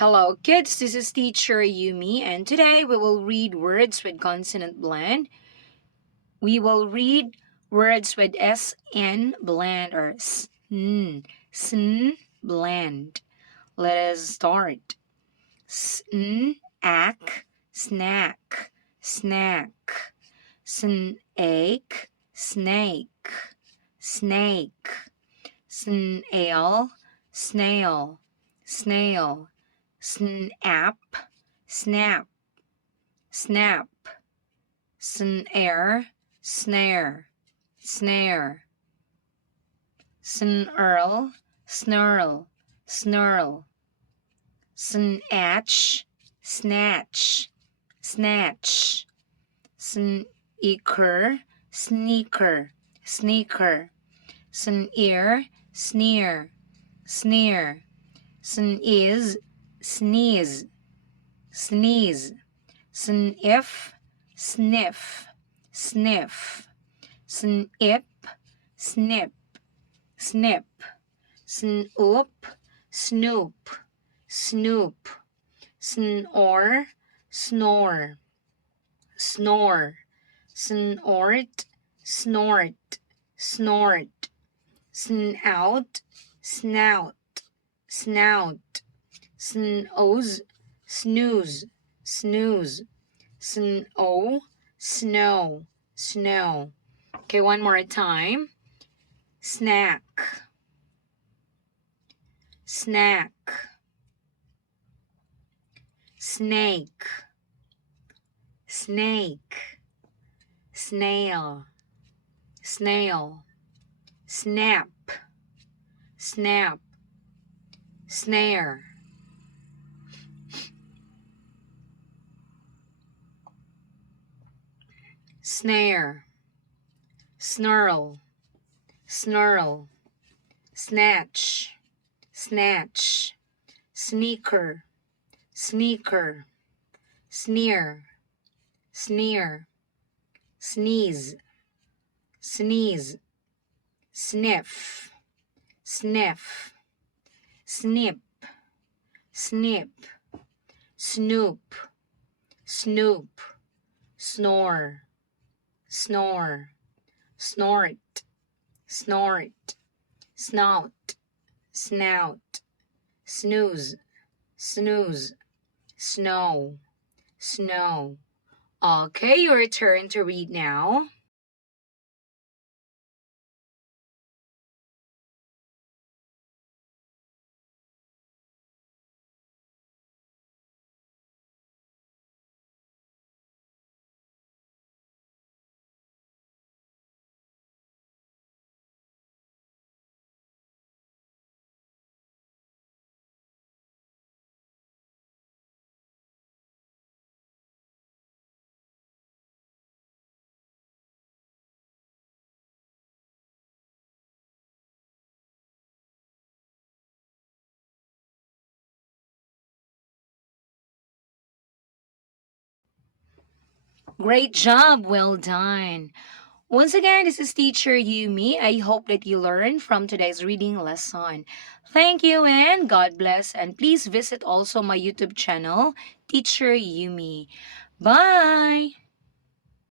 Hello kids, this is teacher Yumi and today we will read words with consonant blend. We will read words with SN blend or SN blend. Let us start. Snack, snack, snack. Snake, snake, snake. Snail, snail, snail. Snap, snap, snap. Snare, snare, snare. Snarl, snarl, snarl. Snatch, snatch, snatch. Sneaker, sneaker, sneaker. Sneer, sneer, sneer. Sneeze, sneeze, sneeze. Sniff, sniff, sniff. Snip, snip, snip. Snoop, snoop, snoop. Snore, snore, snore. Snort, snort, snort. Snout, snout, snout. Snooze, snooze, snooze. Snow, snow, snow. Okay, one more time. Snack, snack. Snake, snake. Snail, snail. Snap, snap. Snare, snare. Snarl, snarl. Snatch, snatch. Sneaker, sneaker. Sneer, sneer. Sneeze, sneeze. Sniff, sniff. Snip, snip. Snoop, snoop. Snore, snore. Snort, snort. Snout, snout. Snooze, snooze. Snow, snow. Okay, your turn to read now. Great job, well done. Once again, this is teacher Yumi. I hope that you learned from today's reading lesson. Thank you and God bless. And please visit also my YouTube channel, Teacher Yumi. Bye!